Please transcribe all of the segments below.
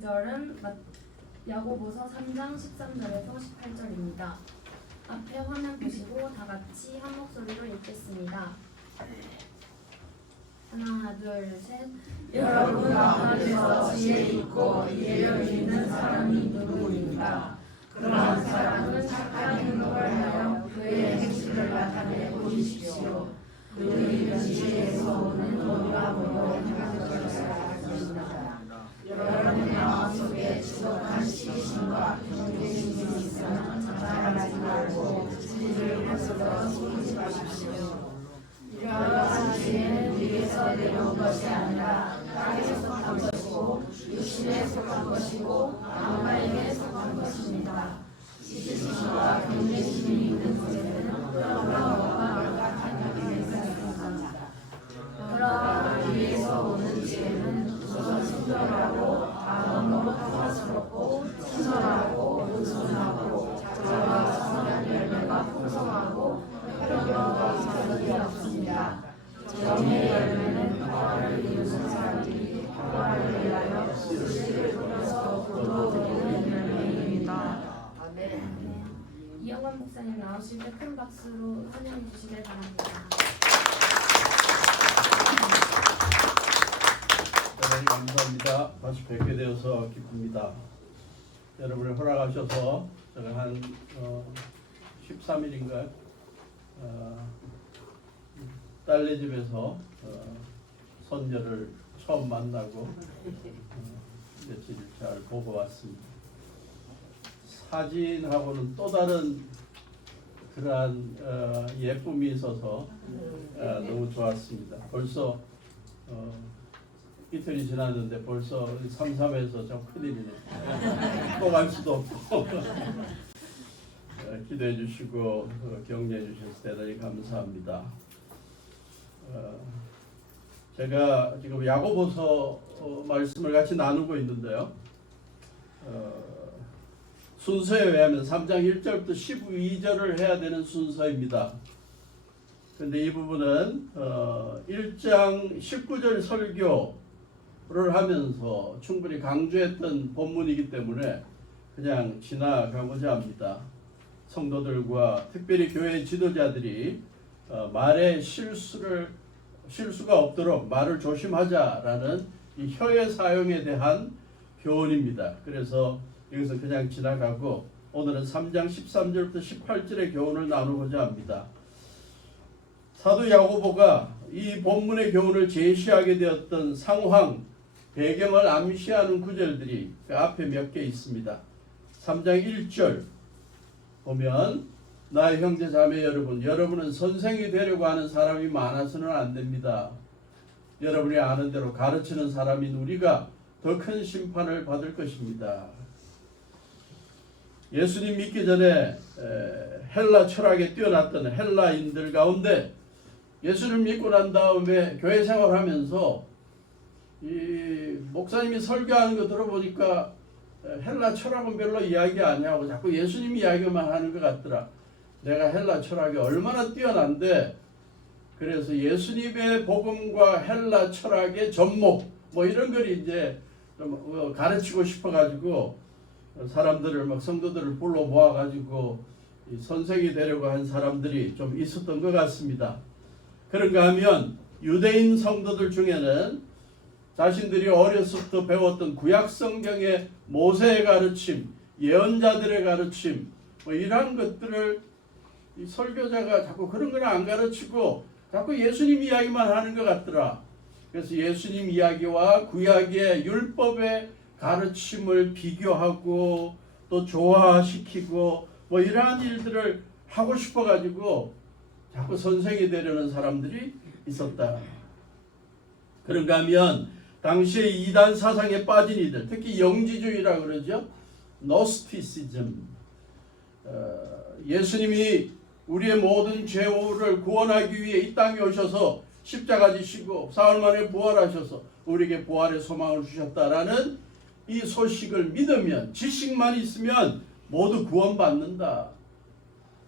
구절은 야고보서 3장 13절에서 18절입니다. 앞에 화면 보시고 다 같이 한 목소리로 읽겠습니다. 하나, 둘, 셋. 여러분 가운데서 지혜 있고 이해력 있는 사람이 누구입니까? 그러한 사람은 착한 행동을 하여 그의 행실을 나타내 보이십시오. 그의 지혜에서 오는 돈과 물로 행하는 것을 알겠습니다. 여러분의 마음속에 지독한 시기심과 경계심이 있으면 자랑하지 말고 진리를 거슬러 속이지 마십시오. 이러한 지혜는 위에서 내려온 것이 아니라 땅에 속한 것이고 육신에 속한 것이고 악마에게 속한 것입니다. 시기심과 경계심이 있는 것에는 영광과 열악한 영이 있습니다. 그러나 위에서 오는 지혜는 우선 친절하고 아무로 평화스럽고 친절하고 온순하고 자비와 선한 열매가 풍성하고 혈연과 자격이 없습니다. 정의 열매는 평화를 이루는 사람들이 평화를 위하여 수시를 통해서 거두어드리는 열매입니다. 아멘. 이영관 목사님 나오실 때 큰 박수로 환영해 주시길 바랍니다. 여러분 감사합니다. 다시 뵙게 되어서 기쁩니다. 여러분이 허락하셔서 제가 한 13일인가요? 딸네 집에서 손녀를 처음 만나고 며칠 잘 보고 왔습니다. 사진하고는 또 다른 그러한 예쁨이 있어서 너무 좋았습니다. 벌써 이틀이 지났는데 벌써 3.3에서 좀 큰일이네. 또 갈 수도 없고 기도해 주시고 격려해 주셔서 대단히 감사합니다. 제가 지금 야고보서 말씀을 같이 나누고 있는데요. 순서에 의하면 3장 1절부터 12절을 해야 되는 순서입니다. 근데 이 부분은 1장 19절 설교를 하면서 충분히 강조했던 본문이기 때문에 그냥 지나가고자 합니다. 성도들과 특별히 교회 지도자들이 말에 실수가 없도록 말을 조심하자라는 이 혀의 사용에 대한 교훈입니다. 그래서 여기서 그냥 지나가고 오늘은 3장 13절부터 18절의 교훈을 나누고자 합니다. 사도 야고보가 이 본문의 교훈을 제시하게 되었던 상황, 배경을 암시하는 구절들이 그 앞에 몇 개 있습니다. 3장 1절 보면 나의 형제 자매 여러분은 선생이 되려고 하는 사람이 많아서는 안 됩니다. 여러분이 아는 대로 가르치는 사람인 우리가 더 큰 심판을 받을 것입니다. 예수님 믿기 전에 헬라 철학에 뛰어났던 헬라인들 가운데 예수를 믿고 난 다음에 교회 생활하면서 이 목사님이 설교하는 거 들어보니까 헬라 철학은 별로 이야기 안 하고 자꾸 예수님 이야기만 하는 것 같더라. 내가 헬라 철학이 얼마나 뛰어난데 그래서 예수님의 복음과 헬라 철학의 접목 뭐 이런 걸 이제 좀 가르치고 싶어가지고 사람들을 막 성도들을 불러 모아가지고 선생이 되려고 한 사람들이 좀 있었던 것 같습니다. 그런가 하면 유대인 성도들 중에는 자신들이 어렸을 때 배웠던 구약성경의 모세의 가르침, 예언자들의 가르침 뭐 이러한 것들을 이 설교자가 자꾸 그런 걸 안 가르치고 자꾸 예수님 이야기만 하는 것 같더라. 그래서 예수님 이야기와 구약의 율법의 가르침을 비교하고 또 조화시키고 뭐 이러한 일들을 하고 싶어가지고 자꾸 선생이 되려는 사람들이 있었다. 그런가 하면 당시에 이단 사상에 빠진 이들, 특히 영지주의라 그러죠. 노스티시즘. 예수님이 우리의 모든 죄를 구원하기 위해 이 땅에 오셔서 십자가 지시고 사흘 만에 부활하셔서 우리에게 부활의 소망을 주셨다라는 이 소식을 믿으면 지식만 있으면 모두 구원받는다.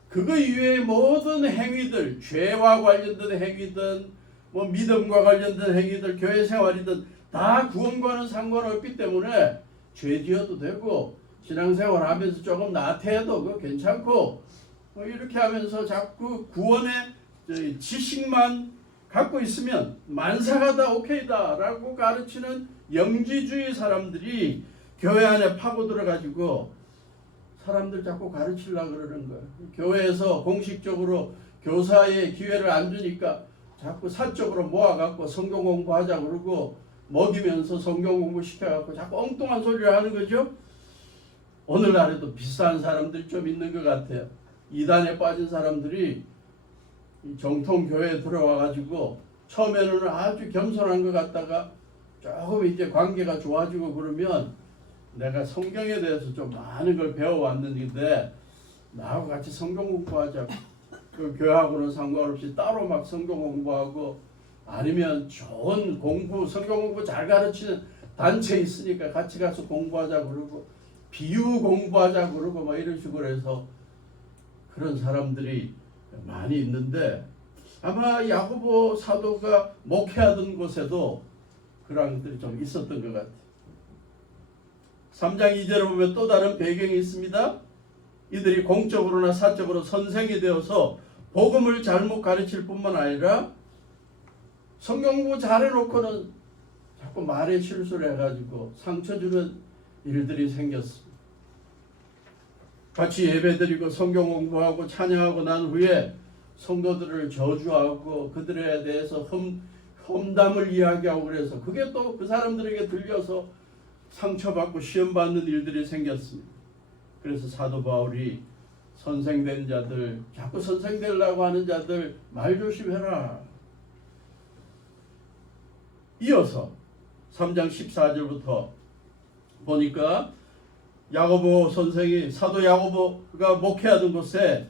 그거 이외의 모든 행위들, 죄와 관련된 행위든 뭐 믿음과 관련된 행위들, 교회 생활이든 다 구원과는 상관없기 때문에 죄 지어도 되고 신앙생활 하면서 조금 나태해도 그거 괜찮고 이렇게 하면서 자꾸 구원의 지식만 갖고 있으면 만사가 다 오케이다 라고 가르치는 영지주의 사람들이 교회 안에 파고 들어가지고 사람들 자꾸 가르치려고 그러는 거예요. 교회에서 공식적으로 교사의 기회를 안 주니까 자꾸 사적으로 모아갖고 성경 공부하자 그러고 먹이면서 성경 공부 시켜갖고 자꾸 엉뚱한 소리를 하는 거죠. 오늘날에도 비슷한 사람들이 좀 있는 것 같아요. 이단에 빠진 사람들이 정통 교회에 들어와가지고 처음에는 아주 겸손한 것 같다가 조금 이제 관계가 좋아지고 그러면 내가 성경에 대해서 좀 많은 걸 배워왔는데 나하고 같이 성경 공부하자. 그 교회하고는 상관없이 따로 막 성경 공부하고 아니면 좋은 공부 성경 공부 잘 가르치는 단체 있으니까 같이 가서 공부하자 그러고 비유 공부하자 그러고 막 이런 식으로 해서 그런 사람들이 많이 있는데 아마 야고보 사도가 목회하던 곳에도 그런 것들이 좀 있었던 것 같아요. 3장 2절에 보면 또 다른 배경이 있습니다. 이들이 공적으로나 사적으로 선생이 되어서 복음을 잘못 가르칠 뿐만 아니라 성경 공부 잘해놓고는 자꾸 말에 실수를 해가지고 상처 주는 일들이 생겼습니다. 같이 예배드리고 성경 공부하고 찬양하고 난 후에 성도들을 저주하고 그들에 대해서 험담을 이야기하고 그래서 그게 또 그 사람들에게 들려서 상처받고 시험받는 일들이 생겼습니다. 그래서 사도 바울이 선생된 자들, 자꾸 선생되려고 하는 자들 말 조심해라. 이어서 3장 14절부터 보니까 야고보 선생이 사도 야고보가 목회하던 곳에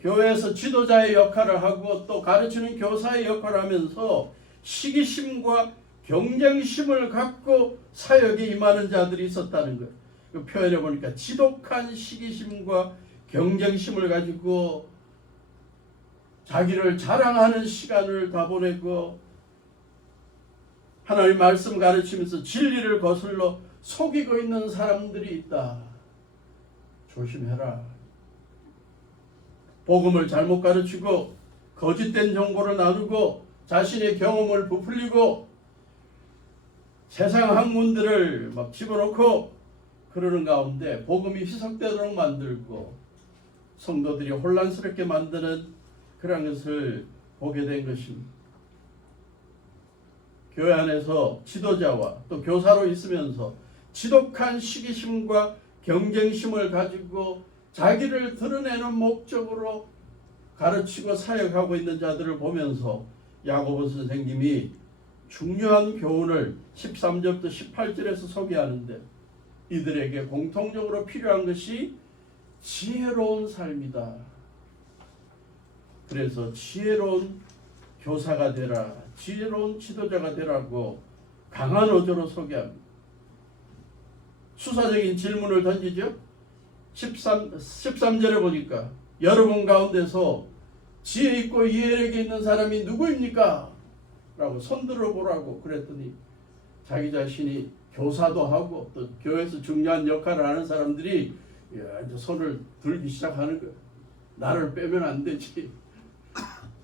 교회에서 지도자의 역할을 하고 또 가르치는 교사의 역할을 하면서 시기심과 경쟁심을 갖고 사역에 임하는 자들이 있었다는 거예요. 그 표현해 보니까 지독한 시기심과 경쟁심을 가지고 자기를 자랑하는 시간을 다 보내고 하나님 말씀 가르치면서 진리를 거슬러 속이고 있는 사람들이 있다. 조심해라. 복음을 잘못 가르치고 거짓된 정보를 나누고 자신의 경험을 부풀리고 세상 학문들을 막 집어넣고 그러는 가운데 복음이 희석되도록 만들고 성도들이 혼란스럽게 만드는 그런 것을 보게 된 것입니다. 교회 안에서 지도자와 또 교사로 있으면서 지독한 시기심과 경쟁심을 가지고 자기를 드러내는 목적으로 가르치고 사역하고 있는 자들을 보면서 야고보 선생님이 중요한 교훈을 13절부터 18절에서 소개하는데 이들에게 공통적으로 필요한 것이 지혜로운 삶이다. 그래서 지혜로운 교사가 되라, 지혜로운 지도자가 되라고 강한 어조로 소개합니다. 수사적인 질문을 던지죠. 13절에 보니까 여러분 가운데서 지혜 있고 이해력이 있는 사람이 누구입니까? 라고 손들어 보라고 그랬더니 자기 자신이 교사도 하고 또 교회에서 중요한 역할을 하는 사람들이 이제 손을 들기 시작하는 거예요. 나를 빼면 안 되지.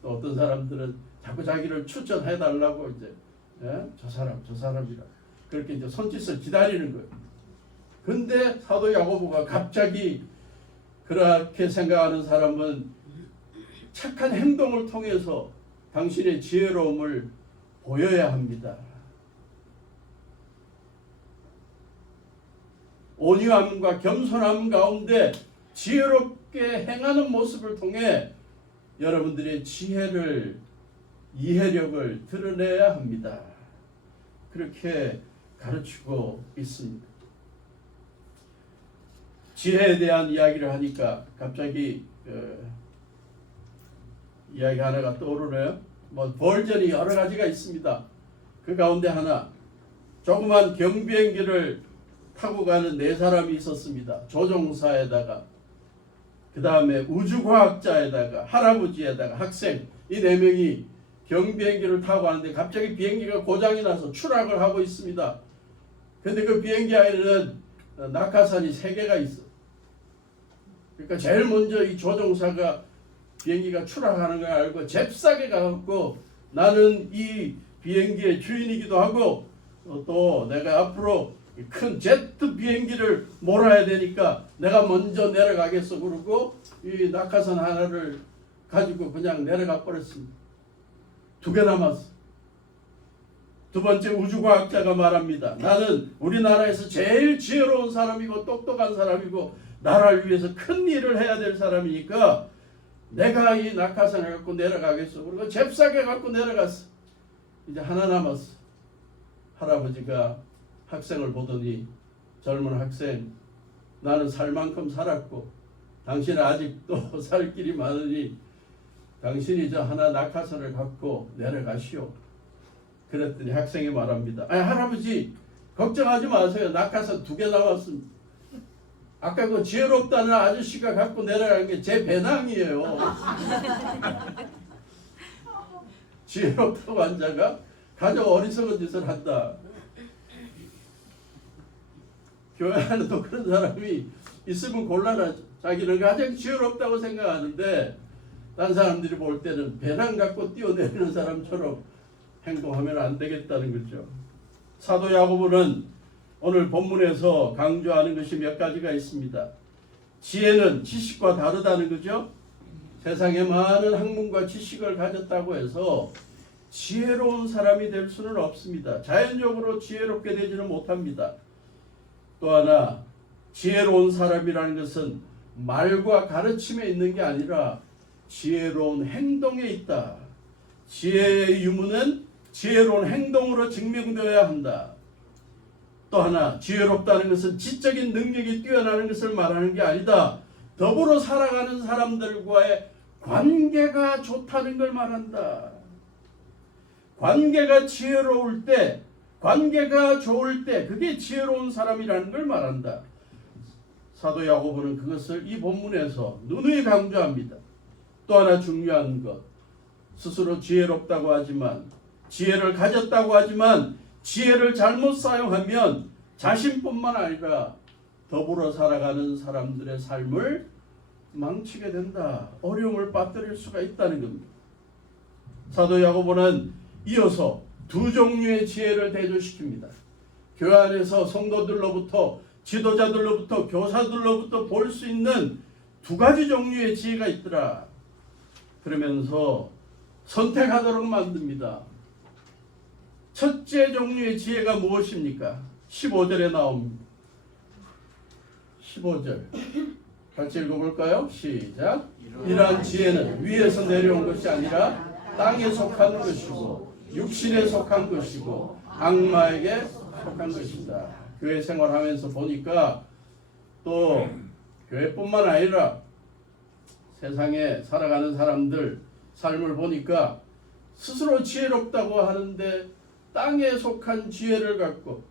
또 어떤 사람들은 자꾸 자기를 추천해달라고 이제 저 사람이라 그렇게 이제 손짓을 기다리는 거예요. 근데 사도 야고보가 갑자기 그렇게 생각하는 사람은 착한 행동을 통해서 당신의 지혜로움을 보여야 합니다. 온유함과 겸손함 가운데 지혜롭게 행하는 모습을 통해 여러분들의 지혜를 이해력을 드러내야 합니다. 그렇게 가르치고 있습니다. 지혜에 대한 이야기를 하니까 갑자기 이야기 하나가 떠오르네요. 버전이 여러 가지가 있습니다. 그 가운데 하나, 조그만 경비행기를 타고 가는 네 사람이 있었습니다. 조종사에다가 그 다음에 우주과학자에다가 할아버지에다가 학생, 이 네 명이 경비행기를 타고 가는데 갑자기 비행기가 고장이 나서 추락을 하고 있습니다. 근데 그 비행기 안에는 낙하산이 3개가 있어. 그러니까 제일 먼저 이 조종사가 비행기가 추락하는 걸 알고 잽싸게 가갖고 나는 이 비행기의 주인이기도 하고 또 내가 앞으로 큰 제트 비행기를 몰아야 되니까 내가 먼저 내려가겠어 그러고 이 낙하산 하나를 가지고 그냥 내려가 버렸습니다. 2개 남았어. 두 번째 우주과학자가 말합니다. 나는 우리나라에서 제일 지혜로운 사람이고 똑똑한 사람이고 나라를 위해서 큰 일을 해야 될 사람이니까 내가 이 낙하산을 갖고 내려가겠어. 그리고 잽싸게 갖고 내려갔어. 이제 하나 남았어. 할아버지가 학생을 보더니 젊은 학생, 나는 살 만큼 살았고 당신은 아직도 살 길이 많으니 당신이 저 하나 낙하산을 갖고 내려가시오. 그랬더니 학생이 말합니다. 아니 할아버지 걱정하지 마세요. 낙하산 2개 남았습니다. 아까 그 지혜롭다는 아저씨가 갖고 내려간 게 제 배낭이에요. 지혜롭다고 한 자가 가장 어리석은 짓을 한다. 교회 안에도 그런 사람이 있으면 곤란하죠. 자기는 가장 지혜롭다고 생각하는데 딴 사람들이 볼 때는 배낭 갖고 뛰어내리는 사람처럼 행동하면 안 되겠다는 거죠. 사도 야고보는 오늘 본문에서 강조하는 것이 몇 가지가 있습니다. 지혜는 지식과 다르다는 거죠. 세상에 많은 학문과 지식을 가졌다고 해서 지혜로운 사람이 될 수는 없습니다. 자연적으로 지혜롭게 되지는 못합니다. 또 하나 지혜로운 사람이라는 것은 말과 가르침에 있는 게 아니라 지혜로운 행동에 있다. 지혜의 유무는 지혜로운 행동으로 증명되어야 한다. 또 하나 지혜롭다는 것은 지적인 능력이 뛰어나는 것을 말하는 게 아니다. 더불어 살아가는 사람들과의 관계가 좋다는 걸 말한다. 관계가 지혜로울 때, 관계가 좋을 때 그게 지혜로운 사람이라는 걸 말한다. 사도 야고보는 그것을 이 본문에서 누누이 강조합니다. 또 하나 중요한 것, 스스로 지혜롭다고 하지만 지혜를 가졌다고 하지만 지혜를 잘못 사용하면 자신뿐만 아니라 더불어 살아가는 사람들의 삶을 망치게 된다. 어려움을 빠뜨릴 수가 있다는 겁니다. 사도 야고보는 이어서 2 종류의 지혜를 대조시킵니다. 교회 안에서 성도들로부터 지도자들로부터 교사들로부터 볼 수 있는 2가지 종류의 지혜가 있더라. 그러면서 선택하도록 만듭니다. 첫째 종류의 지혜가 무엇입니까? 15절에 나옵니다. 15절 같이 읽어볼까요? 시작. 이러한 지혜는 위에서 내려온 것이 아니라 땅에 속한 것이고 육신에 속한 것이고 악마에게 속한 것이다. 교회 생활하면서 보니까 또 교회뿐만 아니라 세상에 살아가는 사람들 삶을 보니까 스스로 지혜롭다고 하는데 땅에 속한 지혜를 갖고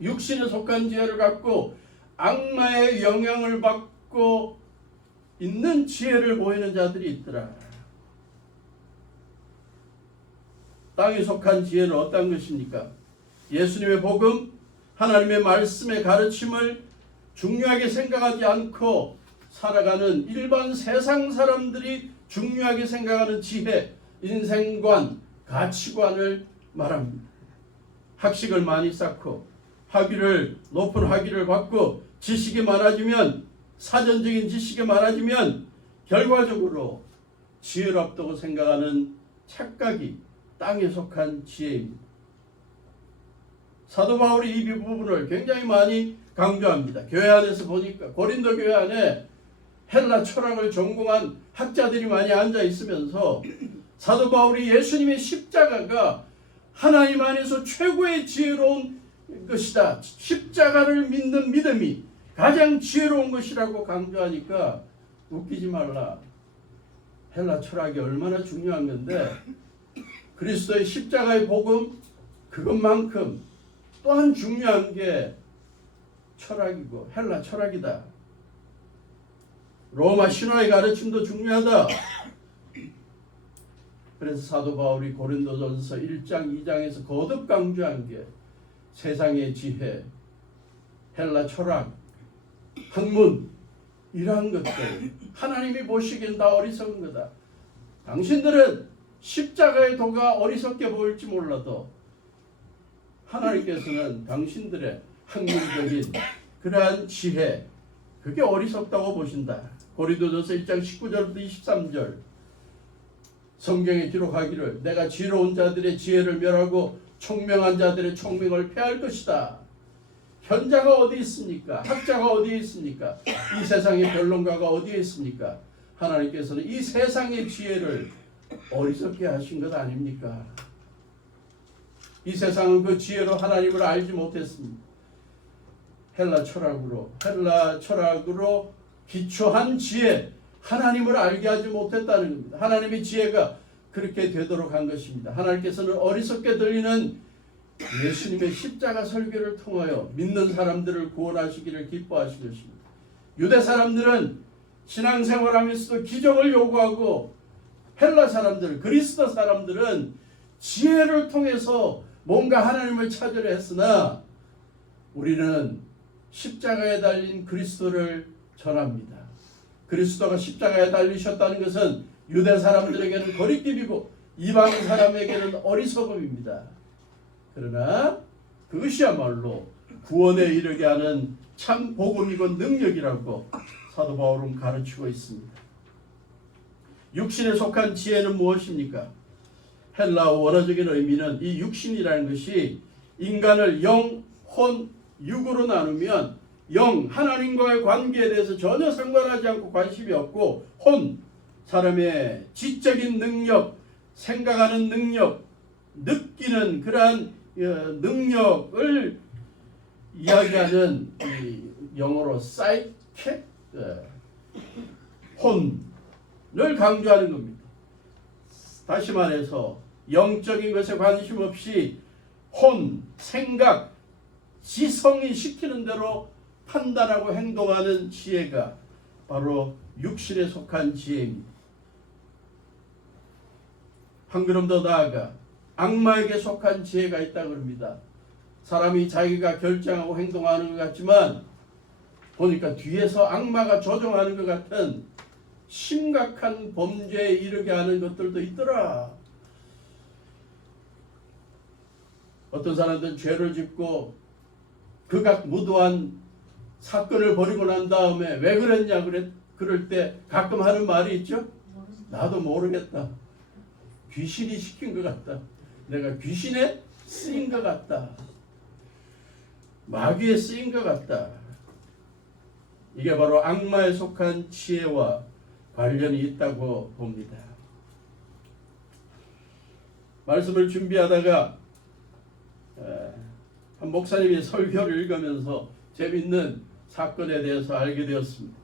육신에 속한 지혜를 갖고 악마의 영향을 받고 있는 지혜를 보이는 자들이 있더라. 땅에 속한 지혜는 어떤 것입니까? 예수님의 복음, 하나님의 말씀의 가르침을 중요하게 생각하지 않고 살아가는 일반 세상 사람들이 중요하게 생각하는 지혜, 인생관, 가치관을 말합니다. 학식을 많이 쌓고 높은 학위를 받고 지식이 많아지면, 사전적인 지식이 많아지면 결과적으로 지혜롭다고 생각하는 착각이 땅에 속한 지혜입니다. 사도 바울이 이 부분을 굉장히 많이 강조합니다. 교회 안에서 보니까 고린도 교회 안에 헬라 철학을 전공한 학자들이 많이 앉아 있으면서 사도 바울이 예수님의 십자가가 하나님 안에서 최고의 지혜로운 것이다. 십자가를 믿는 믿음이 가장 지혜로운 것이라고 강조하니까 웃기지 말라. 헬라 철학이 얼마나 중요한 건데 그리스도의 십자가의 복음 그것만큼 또한 중요한 게 철학이고 헬라 철학이다. 로마 신화의 가르침도 중요하다. 그래서 사도 바울이 고린도전서 1장 2장에서 거듭 강조한 게 세상의 지혜, 헬라 철학, 학문 이러한 것들 하나님이 보시기엔 다 어리석은 거다. 당신들은 십자가의 도가 어리석게 보일지 몰라도 하나님께서는 당신들의 학문적인 그러한 지혜 그게 어리석다고 보신다. 고린도전서 1장 19절부터 23절 성경에 기록하기를 내가 지혜로운 자들의 지혜를 멸하고 총명한 자들의 총명을 폐할 것이다. 현자가 어디 있습니까? 학자가 어디에 있습니까? 이 세상의 변론가가 어디에 있습니까? 하나님께서는 이 세상의 지혜를 어리석게 하신 것 아닙니까? 이 세상은 그 지혜로 하나님을 알지 못했습니다. 헬라 철학으로 기초한 지혜, 하나님을 알게 하지 못했다는 겁니다. 하나님의 지혜가 그렇게 되도록 한 것입니다. 하나님께서는 어리석게 들리는 예수님의 십자가 설교를 통하여 믿는 사람들을 구원하시기를 기뻐하신 것입니다. 유대 사람들은 신앙생활하면서도 기적을 요구하고 헬라 사람들, 그리스도 사람들은 지혜를 통해서 뭔가 하나님을 찾으려 했으나 우리는 십자가에 달린 그리스도를 전합니다. 그리스도가 십자가에 달리셨다는 것은 유대 사람들에게는 거리낌이고 이방 사람에게는 어리석음입니다. 그러나 그것이야말로 구원에 이르게 하는 참 복음이고 능력이라고 사도 바울은 가르치고 있습니다. 육신에 속한 지혜는 무엇입니까? 헬라어 원어적인 의미는 이 육신이라는 것이 인간을 영, 혼, 육으로 나누면 영, 하나님과의 관계에 대해서 전혀 상관하지 않고 관심이 없고 혼, 사람의 지적인 능력, 생각하는 능력, 느끼는 그러한 능력을 이야기하는 영어로 사이케, 혼을 강조하는 겁니다. 다시 말해서 영적인 것에 관심 없이 혼, 생각, 지성이 시키는 대로 판단하고 행동하는 지혜가 바로 육신에 속한 지혜입니다. 한 걸음 더 나아가 악마에게 속한 지혜가 있다고 합니다. 사람이 자기가 결정하고 행동하는 것 같지만 보니까 뒤에서 악마가 조종하는 것 같은 심각한 범죄에 이르게 하는 것들도 있더라. 어떤 사람들은 죄를 짓고 극악무도한 사건을 벌이고 난 다음에 왜 그랬냐 그럴 때 가끔 하는 말이 있죠. 나도 모르겠다. 귀신이 시킨 것 같다. 내가 귀신에 쓰인 것 같다. 마귀에 쓰인 것 같다. 이게 바로 악마에 속한 지혜와 관련이 있다고 봅니다. 말씀을 준비하다가 한 목사님이 설교를 읽으면서 재밌는 사건에 대해서 알게 되었습니다.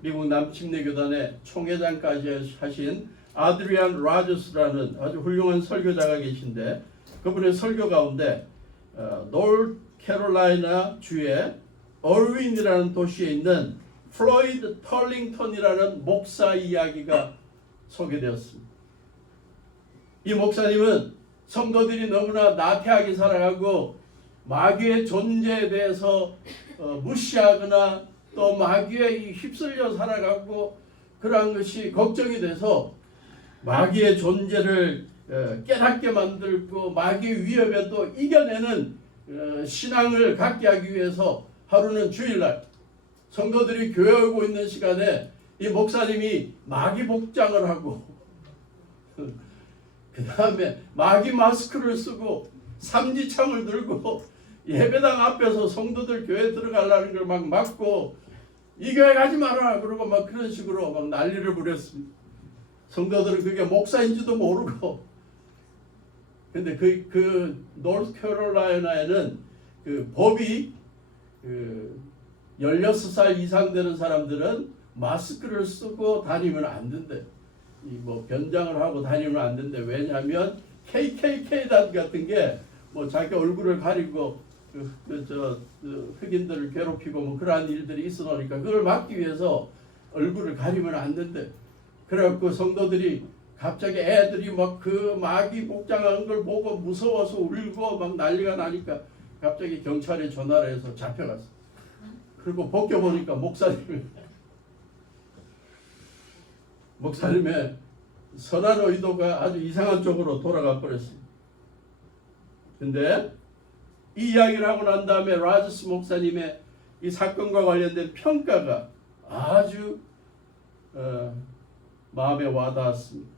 미국 남침례교단의 총회장까지 하신 아드리안 라저스라는 아주 훌륭한 설교자가 계신데 그분의 설교 가운데 노스캐롤라이나 주의 얼윈이라는 도시에 있는 플로이드 털링턴이라는 목사 이야기가 소개되었습니다. 이 목사님은 성도들이 너무나 나태하게 살아가고 마귀의 존재에 대해서 무시하거나 또 마귀에 휩쓸려 살아가고 그러한 것이 걱정이 돼서 마귀의 존재를 깨닫게 만들고 마귀의 위협에도 이겨내는 신앙을 갖게 하기 위해서 하루는 주일날 성도들이 교회 오고 있는 시간에 이 목사님이 마귀 복장을 하고 그 다음에 마귀 마스크를 쓰고 삼지창을 들고 예배당 앞에서 성도들 교회 들어가려는 걸 막 막고 이 교회 가지 마라 그러고 막 그런 식으로 막 난리를 부렸습니다. 성도들은 그게 목사인지도 모르고 근데 그 노스캐롤라이나에는 그 법이 16살 이상 되는 사람들은 마스크를 쓰고 다니면 안 된대. 뭐 변장을 하고 다니면 안 된대. 왜냐하면 KKK단 같은 게 뭐 자기 얼굴을 가리고 흑인들을 괴롭히고 뭐 그러한 일들이 있어 놓으니까 그걸 막기 위해서 얼굴을 가리면 안 된대. 그래갖고 성도들이 갑자기 애들이 막 그 마귀 복장한 걸 보고 무서워서 울고 막 난리가 나니까 갑자기 경찰에 전화를 해서 잡혀갔어. 그리고 벗겨보니까 목사님의 선한 의도가 아주 이상한 쪽으로 돌아가 버렸습니다. 근데 이 이야기를 하고 난 다음에 라저스 목사님의 이 사건과 관련된 평가가 아주 마음에 와닿았습니다.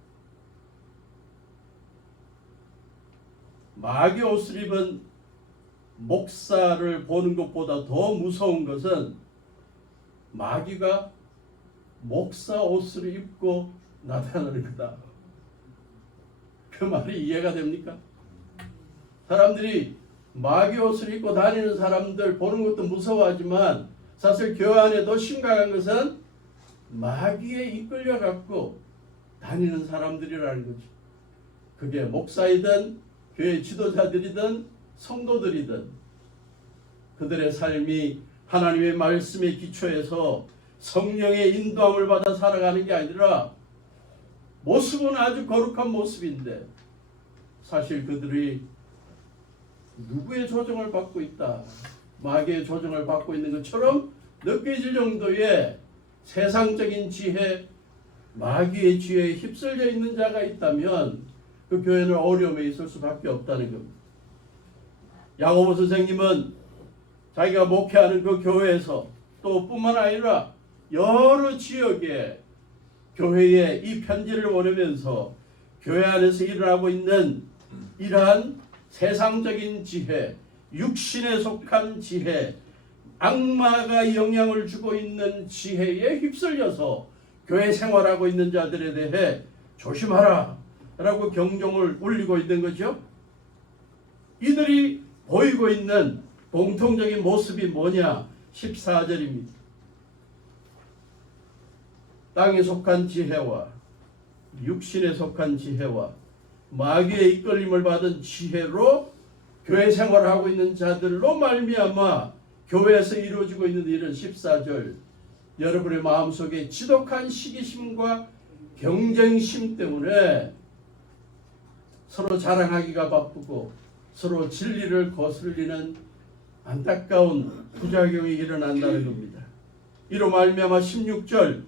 마귀 옷을 입은 목사를 보는 것보다 더 무서운 것은 마귀가 목사 옷을 입고 나타나는 거다. 그 말이 이해가 됩니까? 사람들이 마귀 옷을 입고 다니는 사람들 보는 것도 무서워하지만 사실 교회 안에 더 심각한 것은 마귀에 이끌려 갖고 다니는 사람들이라는 거죠. 그게 목사이든 교회 지도자들이든 성도들이든 그들의 삶이 하나님의 말씀에 기초해서 성령의 인도함을 받아 살아가는 게 아니라 모습은 아주 거룩한 모습인데 사실 그들이 누구의 조정을 받고 있다, 마귀의 조정을 받고 있는 것처럼 느껴질 정도의 세상적인 지혜, 마귀의 지혜에 휩쓸려 있는 자가 있다면 그 교회는 어려움에 있을 수밖에 없다는 겁니다. 야고보 선생님은 자기가 목회하는 그 교회에서 또 뿐만 아니라 여러 지역의 교회에 이 편지를 보내면서 교회 안에서 일어나고 있는 이러한 세상적인 지혜, 육신에 속한 지혜, 악마가 영향을 주고 있는 지혜에 휩쓸려서 교회 생활하고 있는 자들에 대해 조심하라 라고 경종을 울리고 있는 거죠. 이들이 보이고 있는 공통적인 모습이 뭐냐? 14절입니다. 땅에 속한 지혜와 육신에 속한 지혜와 마귀의 이끌림을 받은 지혜로 교회 생활을 하고 있는 자들로 말미암아 교회에서 이루어지고 있는 일은 14절 여러분의 마음속에 지독한 시기심과 경쟁심 때문에 서로 자랑하기가 바쁘고 서로 진리를 거슬리는 안타까운 부작용이 일어난다는 겁니다. 이로 말미암아 16절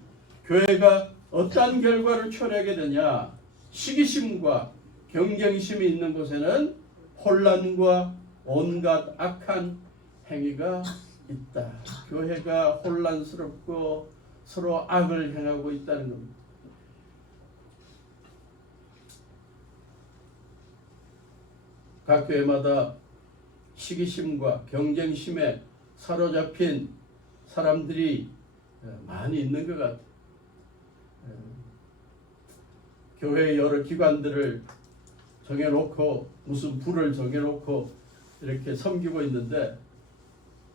교회가 어떠한 결과를 초래하게 되냐? 시기심과 경쟁심이 있는 곳에는 혼란과 온갖 악한 행위가 있다. 교회가 혼란스럽고 서로 악을 행하고 있다는 겁니다. 각 교회마다 시기심과 경쟁심에 사로잡힌 사람들이 많이 있는 것 같아요. 교회의 여러 기관들을 정해놓고 무슨 부를 정해놓고 이렇게 섬기고 있는데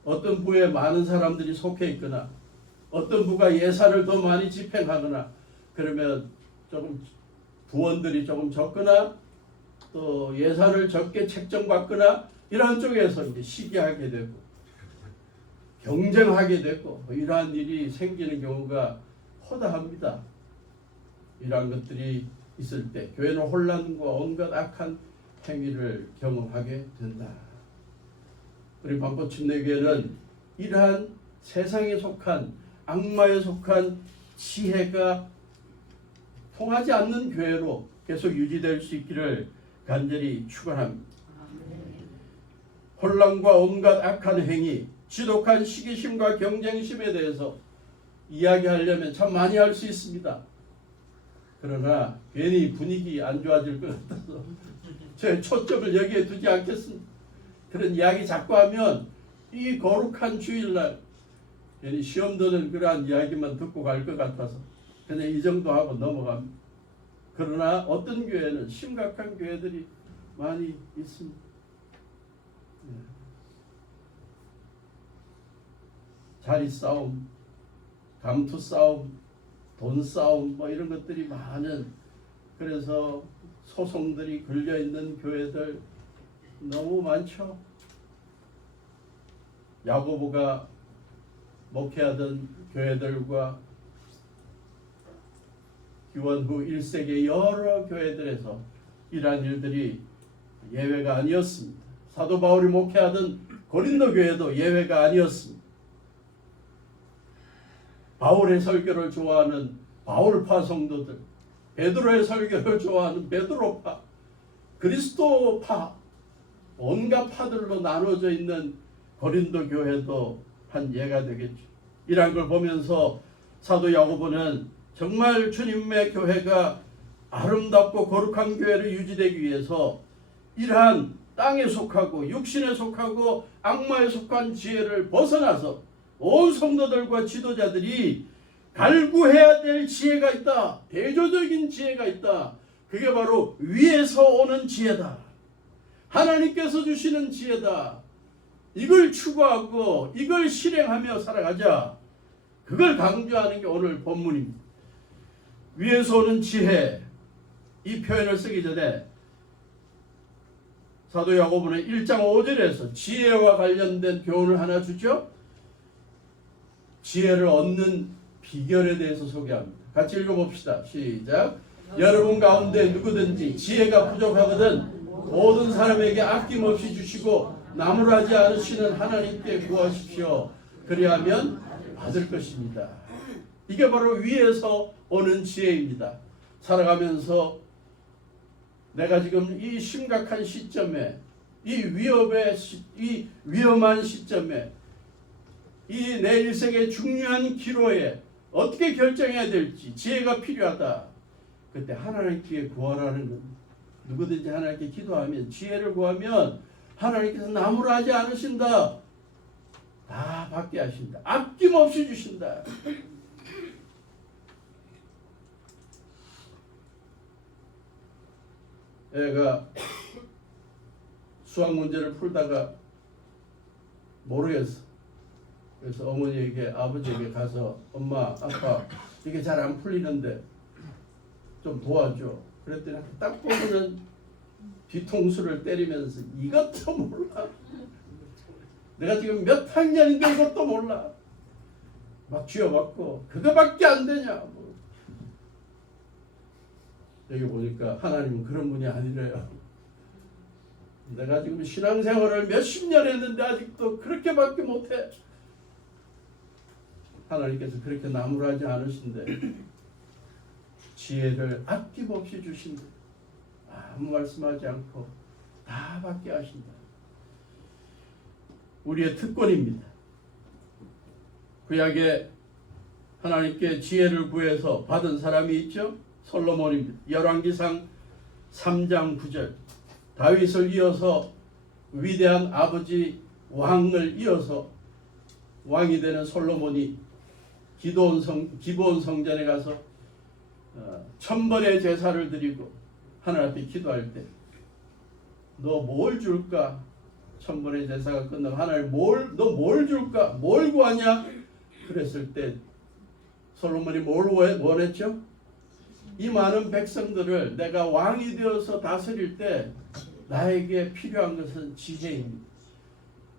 어떤 부에 많은 사람들이 속해 있거나 어떤 부가 예산을 더 많이 집행하거나 그러면 조금 부원들이 조금 적거나 또 예산을 적게 책정받거나 이러한 쪽에서 이제 시기하게 되고 경쟁하게 되고 이러한 일이 생기는 경우가 허다합니다. 이러한 것들이 있을 때 교회는 혼란과 온갖 악한 행위를 경험하게 된다. 우리 반포침례교회는 이러한 세상에 속한 악마에 속한 지혜가 통하지 않는 교회로 계속 유지될 수 있기를 간절히 축원합니다. 혼란과 온갖 악한 행위, 지독한 시기심과 경쟁심에 대해서 이야기하려면 참 많이 할 수 있습니다. 그러나 괜히 분위기 안 좋아질 것 같아서 제 초점을 여기에 두지 않겠습니다. 그런 이야기 자꾸 하면 이 거룩한 주일날 괜히 시험 드는 그러한 이야기만 듣고 갈 것 같아서 그냥 이 정도 하고 넘어갑니다. 그러나 어떤 교회는 심각한 교회들이 많이 있습니다. 자리 싸움, 감투 싸움, 돈 싸움 뭐 이런 것들이 많은 그래서 소송들이 걸려 있는 교회들 너무 많죠. 야고보가 목회하던 교회들과 기원 후 1세기 여러 교회들에서 이러한 일들이 예외가 아니었습니다. 사도 바울이 목회하던 고린도 교회도 예외가 아니었습니다. 바울의 설교를 좋아하는 바울파 성도들, 베드로의 설교를 좋아하는 베드로파, 그리스도파, 온갖 파들로 나눠져 있는 고린도 교회도 한 예가 되겠죠. 이런 걸 보면서 사도 야고보는 정말 주님의 교회가 아름답고 거룩한 교회를 유지되기 위해서 이러한 땅에 속하고 육신에 속하고 악마에 속한 지혜를 벗어나서 온 성도들과 지도자들이 갈구해야 될 지혜가 있다. 대조적인 지혜가 있다. 그게 바로 위에서 오는 지혜다. 하나님께서 주시는 지혜다. 이걸 추구하고 이걸 실행하며 살아가자. 그걸 강조하는 게 오늘 본문입니다. 위에서 오는 지혜, 이 표현을 쓰기 전에 사도 야고보는 1장 5절에서 지혜와 관련된 교훈을 하나 주죠. 지혜를 얻는 비결에 대해서 소개합니다. 같이 읽어봅시다. 시작. 여러분 가운데 누구든지 지혜가 부족하거든 모든 사람에게 아낌없이 주시고 나무라지 않으시는 하나님께 구하십시오. 그리하면 받을 것입니다. 이게 바로 위에서 오는 지혜입니다. 살아가면서 내가 지금 이 심각한 시점에, 이 위험한 시점에, 이 내 일생의 중요한 기로에 어떻게 결정해야 될지 지혜가 필요하다. 그때 하나님께 구하라는 겁니다. 누구든지 하나님께 기도하면, 지혜를 구하면 하나님께서 나무라지 않으신다. 다 받게 하신다. 아낌없이 주신다. 애가 수학 문제를 풀다가 모르겠어. 그래서 어머니에게, 아버지에게 가서 엄마, 아빠 이게 잘 안 풀리는데 좀 도와줘. 그랬더니 딱 보면은 뒤통수를 때리면서 이것도 몰라. 내가 지금 몇 학년인데 이것도 몰라. 막 쥐어맞고 그거밖에 안 되냐. 뭐. 여기 보니까 하나님은 그런 분이 아니래요. 내가 지금 신앙생활을 몇십 년 했는데 아직도 그렇게밖에 못해. 하나님께서 그렇게 나무라지 않으신데 지혜를 아낌없이 주신다. 아무 말씀하지 않고 다 받게 하신다. 우리의 특권입니다. 구약에 하나님께 지혜를 구해서 받은 사람이 있죠. 솔로몬입니다. 열왕기상 3장 9절. 다윗을 이어서 위대한 아버지 왕을 이어서 왕이 되는 솔로몬이 기브온 성전에 가서 1000번의 제사를 드리고 하나님 앞에 기도할 때 너 뭘 줄까? 1000번의 제사가 끝나고 하나님 너 뭘 줄까? 뭘 구하냐? 그랬을 때 솔로몬이 뭘 원했죠? 이 많은 백성들을 내가 왕이 되어서 다스릴 때 나에게 필요한 것은 지혜입니다.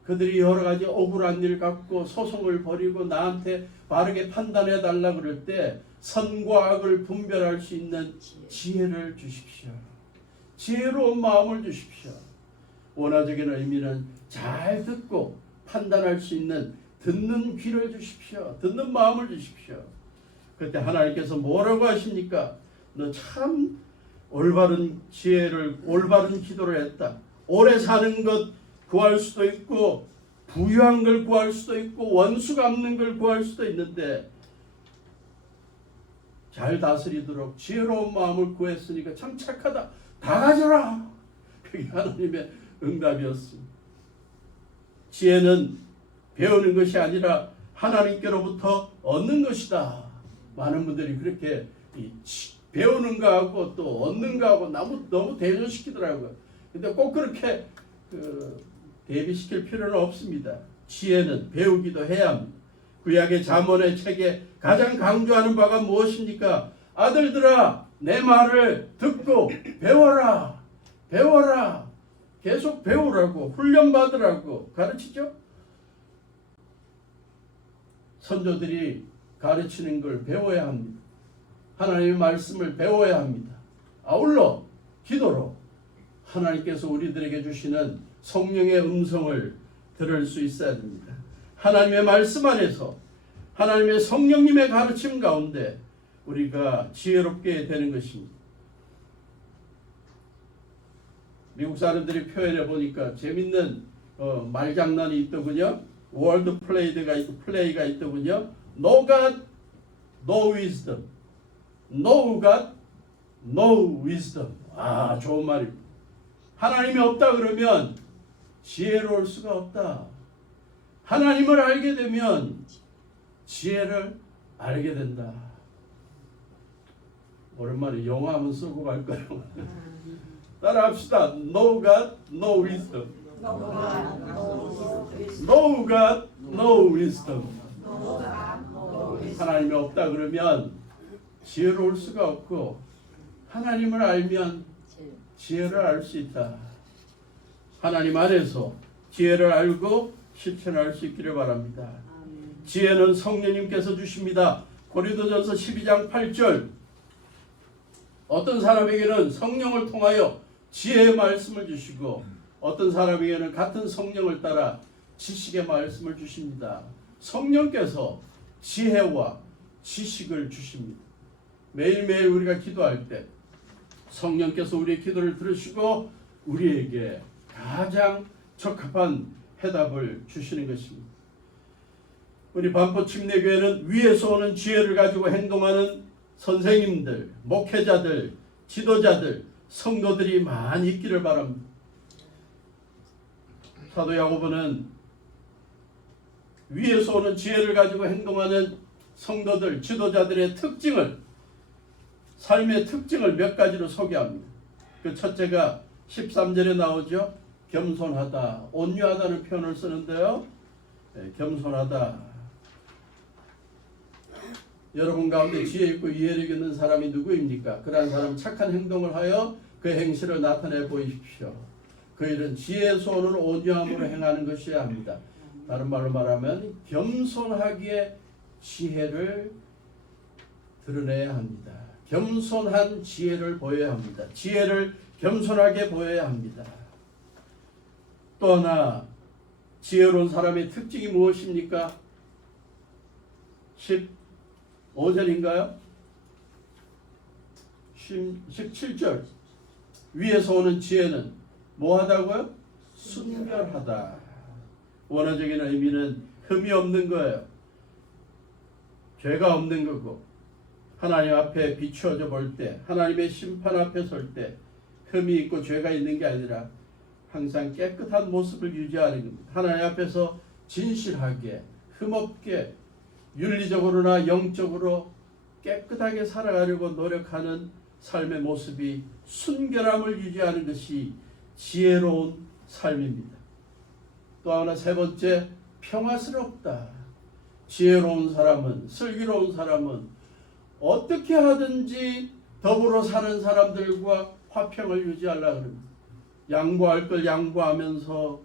그들이 여러 가지 억울한 일 갖고 소송을 벌이고 나한테 바르게 판단해 달라 그럴 때 선과 악을 분별할 수 있는 지혜를 주십시오. 지혜로운 마음을 주십시오. 원어적인 의미는 잘 듣고 판단할 수 있는 듣는 귀를 주십시오. 듣는 마음을 주십시오. 그때 하나님께서 뭐라고 하십니까? 너 참 올바른 기도를 했다. 오래 사는 것 구할 수도 있고 부유한 걸 구할 수도 있고 원수 갚는 걸 구할 수도 있는데 잘 다스리도록 지혜로운 마음을 구했으니까 참 착하다. 다 가져라. 그게 하나님의 응답이었습니다. 지혜는 배우는 것이 아니라 하나님께로부터 얻는 것이다. 많은 분들이 그렇게 배우는 거하고 또 얻는 거하고 너무 대조시키더라고요. 근데 꼭 그렇게 대비시킬 필요는 없습니다. 지혜는 배우기도 해야 합니다. 구약의 잠언의 책에 가장 강조하는 바가 무엇입니까? 아들들아 내 말을 듣고 배워라. 배워라. 계속 배우라고 훈련받으라고 가르치죠. 선조들이 가르치는 걸 배워야 합니다. 하나님의 말씀을 배워야 합니다. 아울러 기도로 하나님께서 우리들에게 주시는 성령의 음성을 들을 수 있어야 됩니다. 하나님의 말씀 안에서 하나님의 성령님의 가르침 가운데 우리가 지혜롭게 되는 것입니다. 미국 사람들이 표현해 보니까 재밌는 말장난이 있더군요. 월드 플레이가 있더군요. No God, no wisdom. No God, no wisdom. 아, 좋은 말입니다. 하나님이 없다 그러면 지혜로울 수가 없다. 하나님을 알게 되면 지혜를 알게 된다. 오랜만에 영어 한번 쓰고 갈까요? 따라합시다. No God, no wisdom. No God, no wisdom. 하나님이 없다 그러면 지혜로울 수가 없고 하나님을 알면 지혜를 알 수 있다. 하나님 안에서 지혜를 알고 실천할 수 있기를 바랍니다. 지혜는 성령님께서 주십니다. 고린도전서 12장 8절 어떤 사람에게는 성령을 통하여 지혜의 말씀을 주시고 어떤 사람에게는 같은 성령을 따라 지식의 말씀을 주십니다. 성령께서 지혜와 지식을 주십니다. 매일매일 우리가 기도할 때 성령께서 우리의 기도를 들으시고 우리에게 가장 적합한 해답을 주시는 것입니다. 우리 반포 침례교회는 위에서 오는 지혜를 가지고 행동하는 선생님들, 목회자들, 지도자들, 성도들이 많이 있기를 바랍니다. 사도 야고보는 위에서 오는 지혜를 가지고 행동하는 성도들, 지도자들의 삶의 특징을 몇 가지로 소개합니다. 그 첫째가 13절에 나오죠. 겸손하다, 온유하다는 표현을 쓰는데요. 겸손하다. 여러분 가운데 지혜 있고 이해력 있는 사람이 누구입니까? 그러한 사람 착한 행동을 하여 그 행실을 나타내 보십시오. 그 일은 지혜에서 오는 온유함으로 행하는 것이어야 합니다. 다른 말로 말하면 겸손하기에 지혜를 드러내야 합니다. 겸손한 지혜를 보여야 합니다. 지혜를 겸손하게 보여야 합니다. 또 하나 지혜로운 사람의 특징이 무엇입니까? 15절인가요? 17절 위에서 오는 지혜는 뭐하다고요? 순결하다. 원어적인 의미는 흠이 없는 거예요. 죄가 없는 거고 하나님 앞에 비추어져 볼 때 하나님의 심판 앞에 설 때 흠이 있고 죄가 있는 게 아니라 항상 깨끗한 모습을 유지하는 겁니다. 하나님 앞에서 진실하게 흠없게 윤리적으로나 영적으로 깨끗하게 살아가려고 노력하는 삶의 모습이 순결함을 유지하는 것이 지혜로운 삶입니다. 또 하나 세 번째, 평화스럽다. 지혜로운 사람은, 슬기로운 사람은 어떻게 하든지 더불어 사는 사람들과 화평을 유지하려고 합니다. 양보할 걸 양보하면서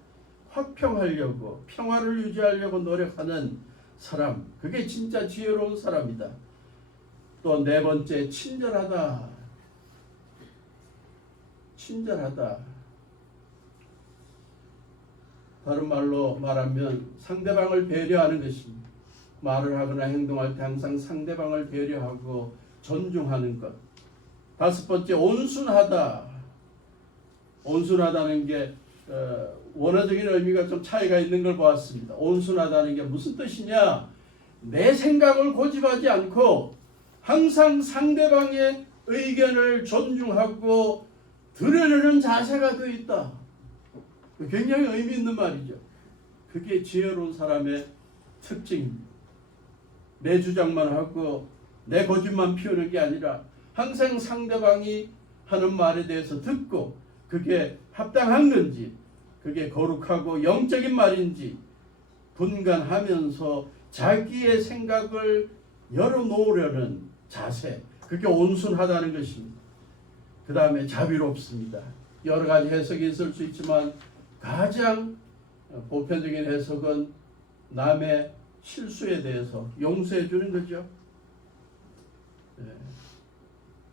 화평하려고, 평화를 유지하려고 노력하는 사람, 그게 진짜 지혜로운 사람이다. 또 네 번째, 친절하다. 친절하다. 다른 말로 말하면 상대방을 배려하는 것입니다. 말을 하거나 행동할 때 항상 상대방을 배려하고 존중하는 것. 다섯 번째, 온순하다. 온순하다는 게 원어적인 의미가 좀 차이가 있는 걸 보았습니다. 온순하다는 게 무슨 뜻이냐? 내 생각을 고집하지 않고 항상 상대방의 의견을 존중하고 들으려는 자세가 되어 있다. 굉장히 의미 있는 말이죠. 그게 지혜로운 사람의 특징입니다. 내 주장만 하고 내 고집만 피우는 게 아니라 항상 상대방이 하는 말에 대해서 듣고 그게 합당한 건지 그게 거룩하고 영적인 말인지 분간하면서 자기의 생각을 열어놓으려는 자세, 그게 온순하다는 것입니다. 그 다음에 자비롭습니다. 여러 가지 해석이 있을 수 있지만 가장 보편적인 해석은 남의 실수에 대해서 용서해 주는 거죠.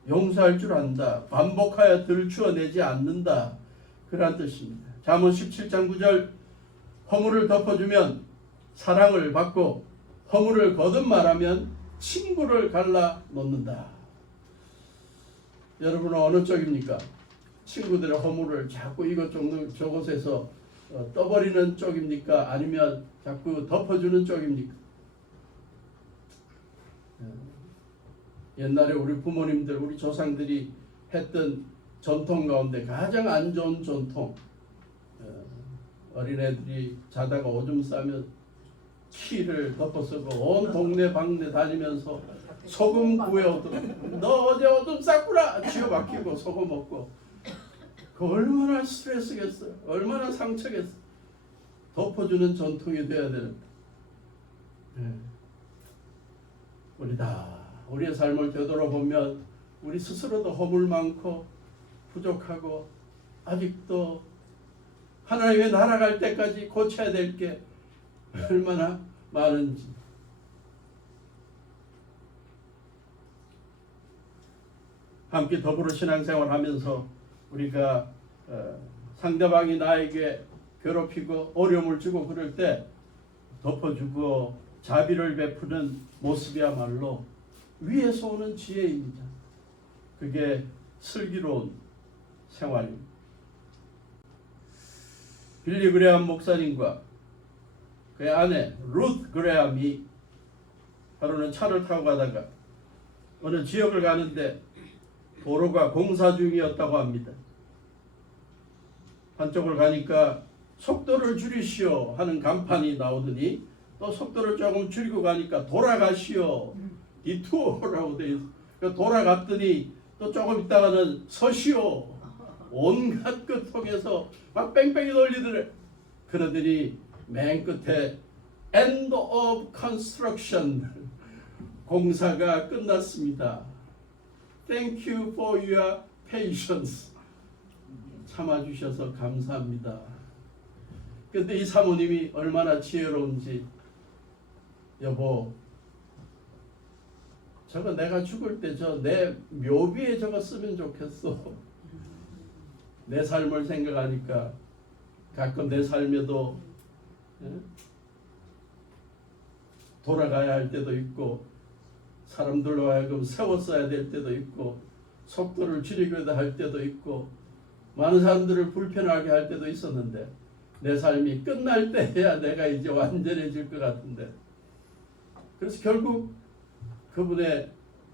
용서할 줄 안다. 반복하여 들추어내지 않는다. 그런 뜻입니다. 잠언 17장 9절 허물을 덮어주면 사랑을 받고 허물을 거듭 말하면 친구를 갈라 놓는다. 여러분은 어느 쪽입니까? 친구들의 허물을 자꾸 저곳에서 떠버리는 쪽입니까? 아니면 자꾸 덮어주는 쪽입니까? 옛날에 우리 부모님들, 우리 조상들이 했던 전통 가운데 가장 안 좋은 전통, 어린애들이 자다가 오줌 싸면 키를 덮어쓰고 온 동네 방네 다니면서 소금 구해오더라. 너 어제 오줌 쌌구나. 쥐어박히고 소금 먹고. 그 얼마나 스트레스겠어요. 얼마나 상처겠어요. 덮어주는 전통이 돼야 되는데. 우리의 삶을 되돌아보면 우리 스스로도 허물 많고 부족하고 아직도 하나님의 나라 갈 때까지 고쳐야 될 게 얼마나 많은지. 함께 더불어 신앙생활하면서 우리가 상대방이 나에게 괴롭히고 어려움을 주고 그럴 때 덮어주고 자비를 베푸는 모습이야말로 위에서 오는 지혜입니다. 그게 슬기로운 생활입니다. 빌리 그레함 목사님과 그의 아내 루트 그레함이 하루는 차를 타고 가다가 어느 지역을 가는데 도로가 공사 중이었다고 합니다. 한쪽을 가니까 속도를 줄이시오 하는 간판이 나오더니 또 속도를 조금 줄이고 가니까 돌아가시오 디투어라고 돼 있어요. 돌아갔더니 또 조금 있다가는 서시오 온갖 것 통해서 막 뺑뺑이 돌리더래. 그러더니 맨 끝에 End of Construction 공사가 끝났습니다. Thank you for your patience. 참아주셔서 감사합니다. 근데 이 사모님이 얼마나 지혜로운지, 여보 저거 내가 죽을 때 저 내 묘비에 저거 쓰면 좋겠어. 내 삶을 생각하니까 가끔 내 삶에도 돌아가야 할 때도 있고 사람들로 하여금 세웠어야 될 때도 있고 속도를 줄이고자 할 때도 있고 많은 사람들을 불편하게 할 때도 있었는데 내 삶이 끝날 때야 내가 이제 완전해질 것 같은데, 그래서 결국 그분의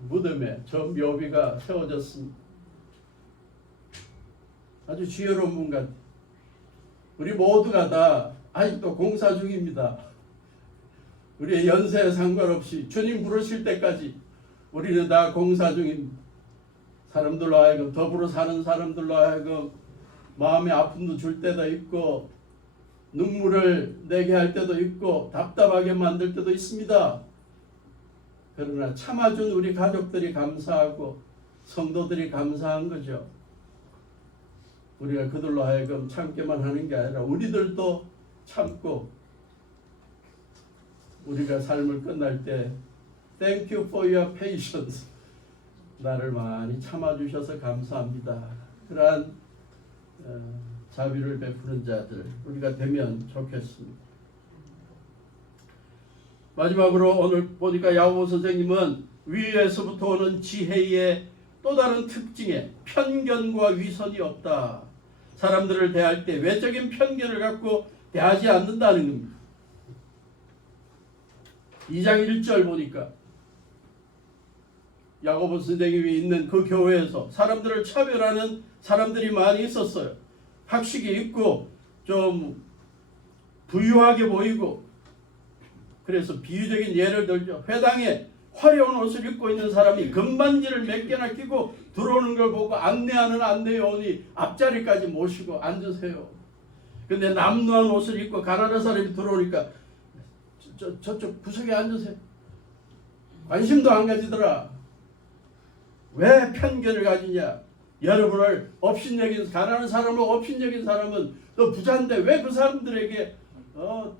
무덤에 저 묘비가 세워졌습니다. 아주 지혜로운 분 같아요. 우리 모두가 다 아직도 공사 중입니다. 우리의 연세에 상관없이 주님 부르실 때까지 우리는 다 공사 중입니다. 사람들로 하여금, 더불어 사는 사람들로 하여금 마음의 아픔도 줄 때도 있고 눈물을 내게 할 때도 있고 답답하게 만들 때도 있습니다. 그러나 참아준 우리 가족들이 감사하고 성도들이 감사한 거죠. 우리가 그들로 하여금 참게만 하는 게 아니라 우리들도 참고 우리가 삶을 끝날 때 Thank you for your patience. 나를 많이 참아주셔서 감사합니다. 그러한 자비를 베푸는 자들 우리가 되면 좋겠습니다. 마지막으로 오늘 보니까 야고보 선생님은 위에서부터 오는 지혜의 또 다른 특징에 편견과 위선이 없다. 사람들을 대할 때 외적인 편견을 갖고 대하지 않는다는 겁니다. 2장 1절 보니까 야고보 선생님이 있는 그 교회에서 사람들을 차별하는 사람들이 많이 있었어요. 학식이 있고 좀 부유하게 보이고, 그래서 비유적인 예를 들죠. 회당에 화려한 옷을 입고 있는 사람이 금반지를 몇 개나 끼고 들어오는 걸 보고 안내하는 안내요원이 앞자리까지 모시고 앉으세요. 근데 남루한 옷을 입고 가난한 사람이 들어오니까 저쪽 구석에 앉으세요. 관심도 안 가지더라. 왜 편견을 가지냐? 여러분을 업신여긴, 가난한 사람을 업신여긴 사람은 너 부자인데 왜 그 사람들에게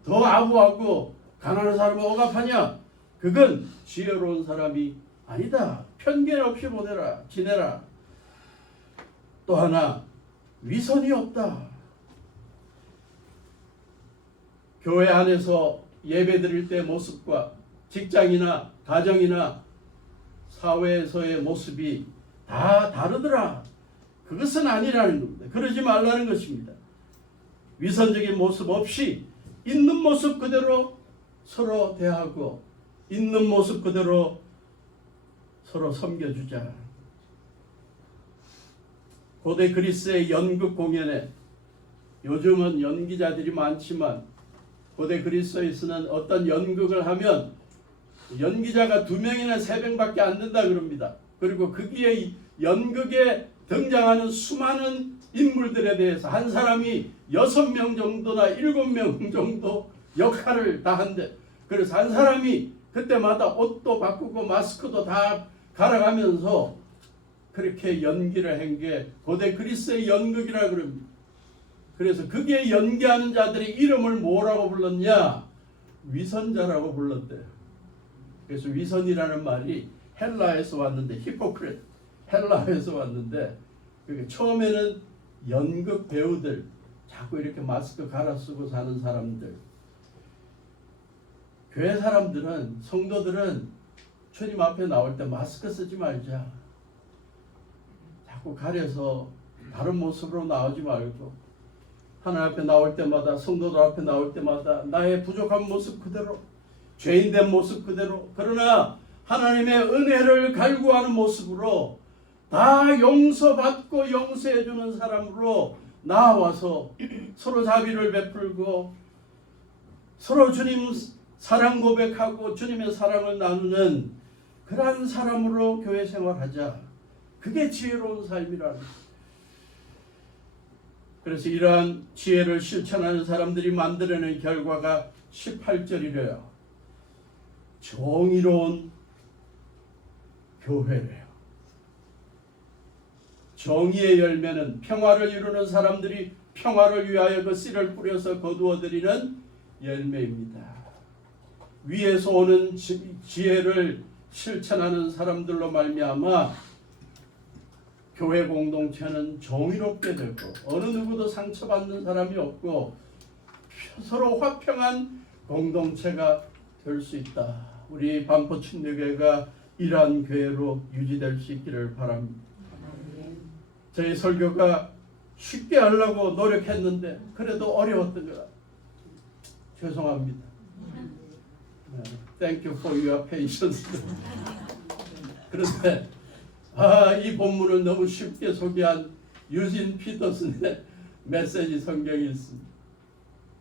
더 아부하고 가난한 사람을 억압하냐? 그건 지혜로운 사람이 아니다. 편견 없이 지내라. 또 하나, 위선이 없다. 교회 안에서 예배 드릴 때 모습과 직장이나 가정이나 사회에서의 모습이 다 다르더라. 그것은 아니라는 겁니다. 그러지 말라는 것입니다. 위선적인 모습 없이 있는 모습 그대로 서로 대하고 있는 모습 그대로 서로 섬겨주자. 고대 그리스의 연극 공연에 요즘은 연기자들이 많지만 고대 그리스에서는 어떤 연극을 하면 연기자가 2명이나 3명밖에 안 된다 그럽니다. 그리고 거기에 연극에 등장하는 수많은 인물들에 대해서 한 사람이 6명 정도나 7명 정도 역할을 다 한대. 그래서 한 사람이 그때마다 옷도 바꾸고 마스크도 다 갈아가면서 그렇게 연기를 한 게 고대 그리스의 연극이라 그럽니다. 그래서 거기에 연기하는 자들의 이름을 뭐라고 불렀냐? 위선자라고 불렀대요. 그래서 위선이라는 말이 헬라에서 왔는데, 히포크레트, 헬라에서 왔는데, 처음에는 연극 배우들, 자꾸 이렇게 마스크 갈아 쓰고 사는 사람들, 교회 사람들은, 성도들은 주님 앞에 나올 때 마스크 쓰지 말자. 자꾸 가려서 다른 모습으로 나오지 말고 하나님 앞에 나올 때마다, 성도들 앞에 나올 때마다 나의 부족한 모습 그대로, 죄인된 모습 그대로, 그러나 하나님의 은혜를 갈구하는 모습으로 다 용서받고 용서해주는 사람으로 나와서 서로 자비를 베풀고 서로 주님 사랑 고백하고 주님의 사랑을 나누는 그러한 사람으로 교회 생활하자. 그게 지혜로운 삶이라는. 그래서 이러한 지혜를 실천하는 사람들이 만들어낸 결과가 18절이래요. 정의로운 교회래요. 정의의 열매는 평화를 이루는 사람들이 평화를 위하여 그 씨를 뿌려서 거두어들이는 열매입니다. 위에서 오는 지혜를 실천하는 사람들로 말미암아 교회 공동체는 정의롭게 되고 어느 누구도 상처받는 사람이 없고 서로 화평한 공동체가 될 수 있다. 우리 반포 침례교회가 이러한 교회로 유지될 수 있기를 바랍니다. 저희 설교가 쉽게 하려고 노력했는데 그래도 어려웠던 것. 죄송합니다. Thank you for your patience. 그런데 이 본문을 너무 쉽게 소개한 유진 피터슨의 메시지 성경이 있습니다.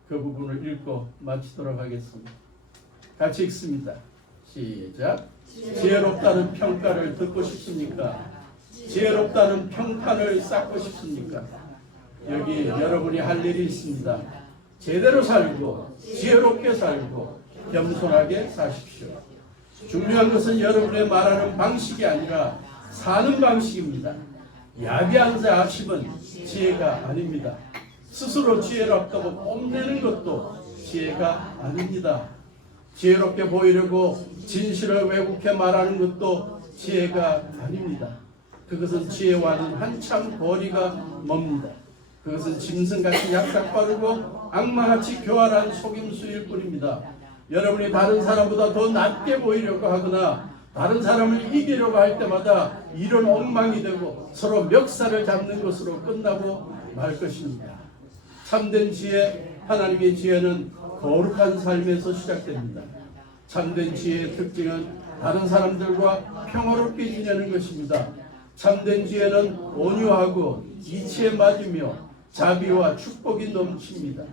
그 부분을 읽고 마치도록 하겠습니다. 같이 읽습니다. 시작. 지혜롭다는 평가를 듣고 싶습니까? 지혜롭다는 평판을 쌓고 싶습니까? 여기 여러분이 할 일이 있습니다. 제대로 살고 지혜롭게 살고 겸손하게 사십시오. 중요한 것은 여러분의 말하는 방식이 아니라 사는 방식입니다. 야비한 자십은 지혜가 아닙니다. 스스로 지혜롭다고 뽐내는 것도 지혜가 아닙니다. 지혜롭게 보이려고 진실을 왜곡해 말하는 것도 지혜가 아닙니다. 그것은 지혜와는 한참 거리가 멉니다. 그것은 짐승같이 약삭빠르고 악마같이 교활한 속임수일 뿐입니다. 여러분이 다른 사람보다 더 낮게 보이려고 하거나 다른 사람을 이기려고 할 때마다 이런 엉망이 되고 서로 멱살을 잡는 것으로 끝나고 말 것입니다. 참된 지혜, 하나님의 지혜는 거룩한 삶에서 시작됩니다. 참된 지혜의 특징은 다른 사람들과 평화롭게 지내는 것입니다. 참된 지혜는 온유하고 이치에 맞으며 자비와 축복이 넘칩니다.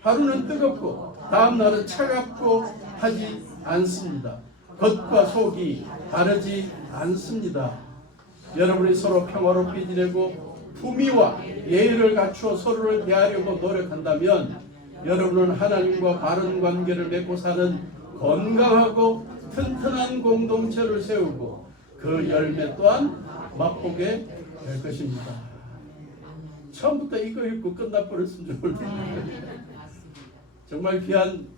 하루는 뜨겁고 다음 날은 차갑고 하지 않습니다. 겉과 속이 다르지 않습니다. 여러분이 서로 평화롭게 지내고 품위와 예의를 갖추어 서로를 대하려고 노력한다면 여러분은 하나님과 바른 관계를 맺고 사는 건강하고 튼튼한 공동체를 세우고 그 열매 또한 맛보게 될 것입니다. 처음부터 이거 읽고 끝나버렸으면 좋겠는데 정말 귀한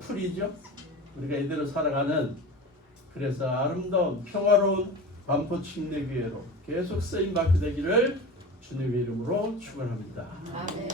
풀이죠. 우리가 이대로 살아가는, 그래서 아름다운 평화로운 반포 침례교회로 계속 쓰임받게 되기를 주님의 이름으로 축원합니다. 아멘.